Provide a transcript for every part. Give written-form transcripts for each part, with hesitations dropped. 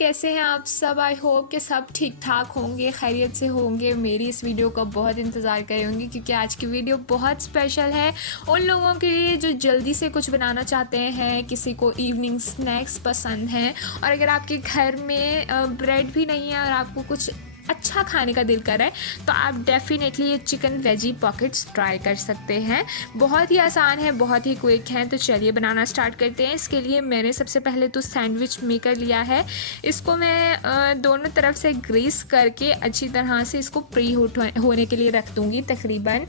कैसे हैं आप सब। आई होप कि सब ठीक ठाक होंगे, खैरियत से होंगे। मेरी इस वीडियो का बहुत इंतज़ार कर रहे होंगे क्योंकि आज की वीडियो बहुत स्पेशल है उन लोगों के लिए जो जल्दी से कुछ बनाना चाहते हैं, किसी को इवनिंग स्नैक्स पसंद हैं, और अगर आपके घर में ब्रेड भी नहीं है और आपको कुछ अच्छा खाने का दिल कर रहा है तो आप डेफ़िनेटली ये चिकन वेजी पॉकेट्स ट्राई कर सकते हैं। बहुत ही आसान है, बहुत ही क्विक है। तो चलिए बनाना स्टार्ट करते हैं। इसके लिए मैंने सबसे पहले तो सैंडविच मेकर लिया है। इसको मैं दोनों तरफ से ग्रीस करके अच्छी तरह से इसको प्री होने के लिए रख दूँगी, तकरीबन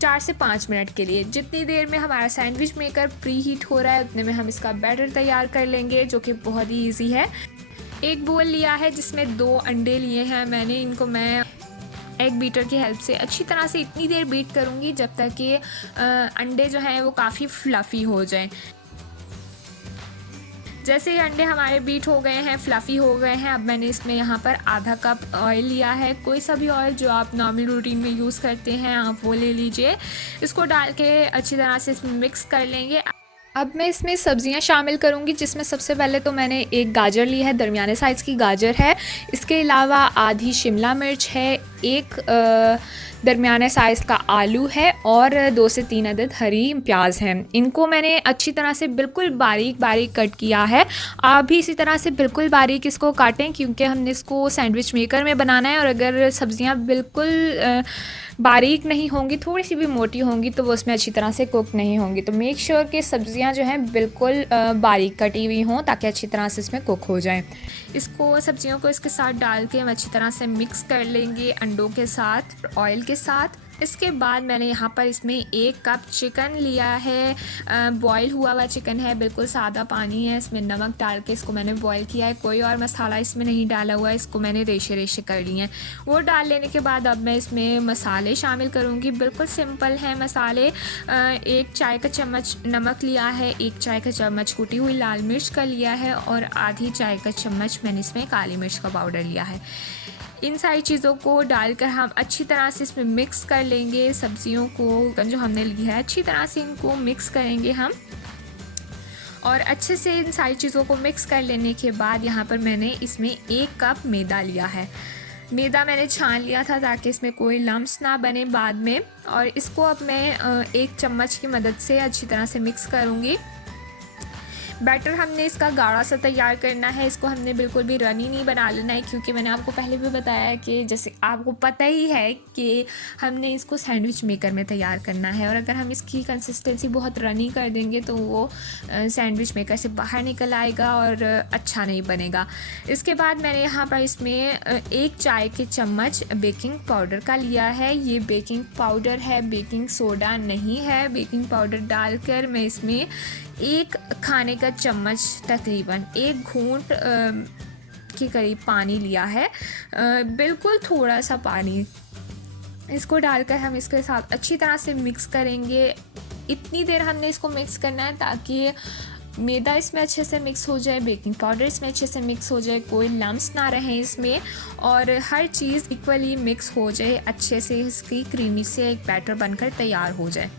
4 से 5 मिनट के लिए। जितनी देर में हमारा सैंडविच मेकर प्री हीट हो रहा है उतने में हम इसका बैटर तैयार कर लेंगे, जो कि बहुत ही ईजी है। एक बोल लिया है जिसमें 2 अंडे लिए हैं मैंने। इनको मैं एग बीटर की हेल्प से अच्छी तरह से इतनी देर बीट करूँगी जब तक कि अंडे जो हैं वो काफ़ी फ्लफ़ी हो जाएं। जैसे ही अंडे हमारे बीट हो गए हैं, फ्लफ़ी हो गए हैं, अब मैंने इसमें यहाँ पर आधा कप ऑयल लिया है। कोई सा भी ऑयल जो आप नॉर्मल रूटीन में यूज़ करते हैं आप वो ले लीजिए। इसको डाल के अच्छी तरह से इसमें मिक्स कर लेंगे। अब मैं इसमें सब्जियां शामिल करूंगी, जिसमें सबसे पहले तो मैंने एक गाजर ली है, दरमियाने साइज़ की गाजर है। इसके अलावा आधी शिमला मिर्च है, एक दरमियाने साइज़ का आलू है और 2 से 3 अदद हरी प्याज हैं। इनको मैंने अच्छी तरह से बिल्कुल बारीक बारीक कट किया है। आप भी इसी तरह से बिल्कुल बारीक इसको काटें क्योंकि हमने इसको सैंडविच मेकर में बनाना है, और अगर सब्जियां बिल्कुल बारीक नहीं होंगी, थोड़ी सी भी मोटी होंगी, तो वो उसमें अच्छी तरह से कुक नहीं होंगी। तो मेक श्योर कि सब्जियां जो हैं बिल्कुल बारीक कटी हुई हों ताकि अच्छी तरह से इसमें कुक हो जाए। इसको सब्जियों को इसके साथ डाल के हम अच्छी तरह से मिक्स कर लेंगे अंडों के साथ, ऑयल के साथ। इसके बाद मैंने यहाँ पर इसमें 1 कप चिकन लिया है। बॉईल हुआ हुआ चिकन है, बिल्कुल सादा पानी है। इसमें नमक डाल के इसको मैंने बॉईल किया है। कोई और मसाला इसमें नहीं डाला हुआ है। इसको मैंने रेशे रेशे कर लिए हैं। वो डाल लेने के बाद अब मैं इसमें मसाले शामिल करूँगी। बिल्कुल सिंपल हैं मसाले। 1 चाय का चम्मच नमक लिया है, 1 चाय का चम्मच कुटी हुई लाल मिर्च का लिया है, और आधी चाय का चम्मच मैंने इसमें काली मिर्च का पाउडर लिया है। इन सारी चीज़ों को डालकर हम अच्छी तरह से इसमें मिक्स कर लेंगे। सब्जियों को जो हमने ली है अच्छी तरह से इनको मिक्स करेंगे हम, और अच्छे से इन सारी चीज़ों को मिक्स कर लेने के बाद यहाँ पर मैंने इसमें 1 कप मैदा लिया है। मैदा मैंने छान लिया था ताकि इसमें कोई लम्स ना बने बाद में, और इसको अब मैं 1 चम्मच की मदद से अच्छी तरह से मिक्स करूँगी। बैटर हमने इसका गाढ़ा सा तैयार करना है। इसको हमने बिल्कुल भी रनी नहीं बना लेना है क्योंकि मैंने आपको पहले भी बताया है कि जैसे आपको पता ही है कि हमने इसको सैंडविच मेकर में तैयार करना है, और अगर हम इसकी कंसिस्टेंसी बहुत रनी कर देंगे तो वो सैंडविच मेकर से बाहर निकल आएगा और अच्छा नहीं बनेगा। इसके बाद मैंने यहाँ पर इसमें 1 चाय के चम्मच बेकिंग पाउडर का लिया है। ये बेकिंग पाउडर है, बेकिंग सोडा नहीं है। बेकिंग पाउडर डालकर मैं इसमें 1 खाने का चम्मच, तकरीबन 1 घूंट के करीब पानी लिया है। बिल्कुल थोड़ा सा पानी। इसको डालकर हम इसके साथ अच्छी तरह से मिक्स करेंगे। इतनी देर हमने इसको मिक्स करना है ताकि मैदा इसमें अच्छे से मिक्स हो जाए, बेकिंग पाउडर इसमें अच्छे से मिक्स हो जाए, कोई लम्स ना रहे इसमें, और हर चीज़ इक्वली मिक्स हो जाए अच्छे से। इसकी क्रीमी से एक बैटर बनकर तैयार हो जाए।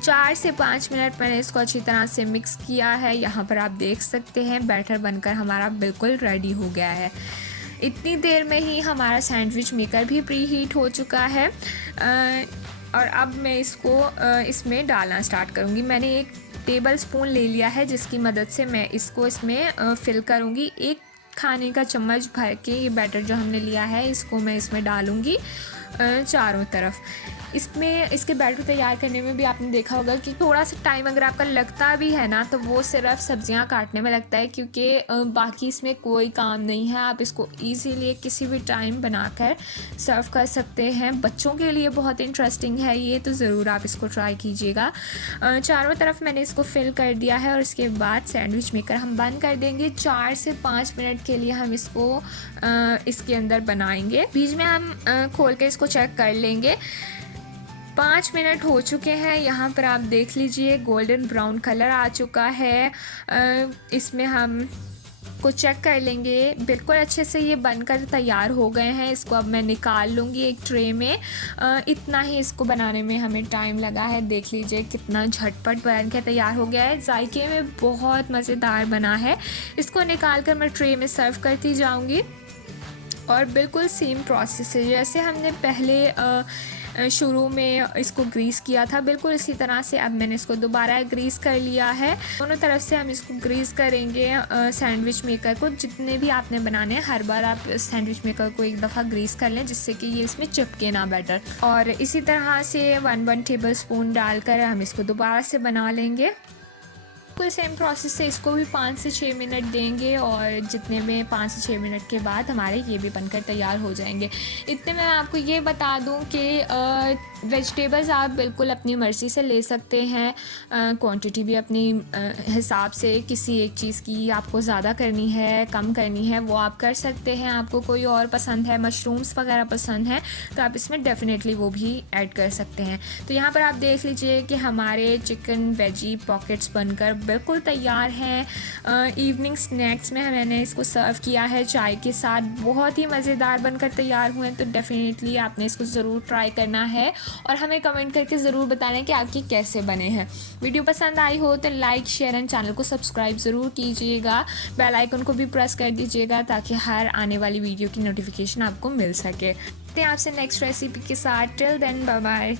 4 से 5 मिनट मैंने इसको अच्छी तरह से मिक्स किया है। यहाँ पर आप देख सकते हैं बैटर बनकर हमारा बिल्कुल रेडी हो गया है। इतनी देर में ही हमारा सैंडविच मेकर भी प्री हीट हो चुका है, और अब मैं इसको इसमें डालना स्टार्ट करूँगी। मैंने 1 टेबल स्पून ले लिया है जिसकी मदद से मैं इसको इसमें फिल करूँगी। 1 खाने का चम्मच भर के ये बैटर जो हमने लिया है इसको मैं इसमें डालूँगी चारों तरफ। इसमें इसके बैटर तैयार करने में भी आपने देखा होगा कि थोड़ा सा टाइम अगर आपका लगता भी है ना तो वो सिर्फ सब्जियां काटने में लगता है, क्योंकि बाकी इसमें कोई काम नहीं है। आप इसको इजीली किसी भी टाइम बनाकर सर्व कर सकते हैं। बच्चों के लिए बहुत इंटरेस्टिंग है ये, तो ज़रूर आप इसको ट्राई कीजिएगा। चारों तरफ मैंने इसको फिल कर दिया है, और इसके बाद सैंडविच मेकर हम बंद कर देंगे। 4 से 5 मिनट के लिए हम इसको इसके अंदर बनाएंगे। बीच में हम खोल के इसको चेक कर लेंगे। 5 मिनट हो चुके हैं। यहाँ पर आप देख लीजिए गोल्डन ब्राउन कलर आ चुका है। इसमें हम को चेक कर लेंगे। बिल्कुल अच्छे से ये बनकर तैयार हो गए हैं। इसको अब मैं निकाल लूँगी एक ट्रे में। इतना ही इसको बनाने में हमें टाइम लगा है। देख लीजिए कितना झटपट बन के तैयार हो गया है। जायके में बहुत मज़ेदार बना है। इसको निकाल कर मैं ट्रे में सर्व करती जाऊँगी। और बिल्कुल सेम प्रोसेस है जैसे हमने पहले शुरू में इसको ग्रीस किया था, बिल्कुल इसी तरह से अब मैंने इसको दोबारा ग्रीस कर लिया है। दोनों तरफ से हम इसको ग्रीस करेंगे सैंडविच मेकर को। जितने भी आपने बनाने हैं हर बार आप सैंडविच मेकर को एक दफ़ा ग्रीस कर लें, जिससे कि ये इसमें चिपके ना बैटर। और इसी तरह से 1 टेबलस्पून डालकर हम इसको दोबारा से बना लेंगे। बिल्कुल सेम प्रोसेस से इसको भी 5 से 6 मिनट देंगे और जितने में 5 से 6 मिनट के बाद हमारे ये भी बनकर तैयार हो जाएंगे। इतने में मैं आपको ये बता दूं कि वेजिटेबल्स आप बिल्कुल अपनी मर्ज़ी से ले सकते हैं। क्वांटिटी भी अपनी हिसाब से, किसी एक चीज़ की आपको ज़्यादा करनी है कम करनी है वो आप कर सकते हैं। आपको कोई और पसंद है, मशरूम्स वगैरह पसंद है तो आप इसमें डेफ़िनेटली वो भी ऐड कर सकते हैं। तो यहाँ पर आप देख लीजिए कि हमारे चिकन वेजी पॉकेट्स बनकर बिल्कुल तैयार हैं। इवनिंग स्नैक्स में मैंने इसको सर्व किया है चाय के साथ। बहुत ही मज़ेदार बनकर तैयार हुए हैं। तो डेफ़िनेटली आपने इसको ज़रूर ट्राई करना है और हमें कमेंट करके ज़रूर बताना है कि आपकी कैसे बने हैं। वीडियो पसंद आई हो तो लाइक शेयर एंड चैनल को सब्सक्राइब ज़रूर कीजिएगा। बेल आइकन को भी प्रेस कर दीजिएगा ताकि हर आने वाली वीडियो की नोटिफिकेशन आपको मिल सके। तो आपसे नेक्स्ट रेसिपी के साथ। Till then bye bye.